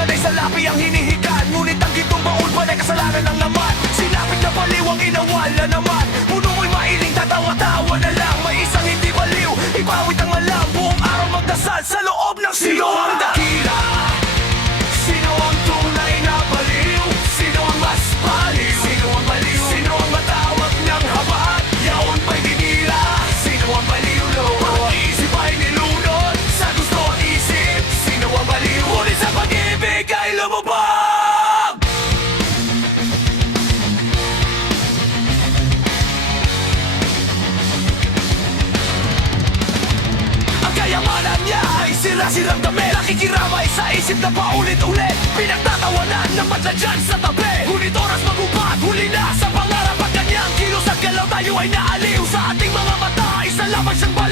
naman ay salapi ang hinihikan, ngunit ang gitong baon pa ay kasalanan ng laman. Sinapit na baliw ang inawala naman, puno mo'y mailing tatawa-tawa na lang. May isang hindi baliw, ipawit ang malam, buong araw magdasal sa loob ng sino ang dakila. Sino ang tunay na baliw? Sino ang mas baliw? Sino ang baliw? Sino ang matawag ng habad? Yaon pa'y dinila. Sino ang baliw? Isip ay nilunod sa gusto at isip. Sino ang baliw? Ngunit sa pag-ibig ay lumubog. Ang kayamanan niya ay sira-sirang damit, nakikiramay sa isip na paulit-ulit, pinagtatawanan ng matladyan sa tabi. Ngunit oras magubat, huli na sa pangarap at kanyang kilos at galaw. Tayo ay naaliw sa ating mga mata, isa lamang siyang baliw.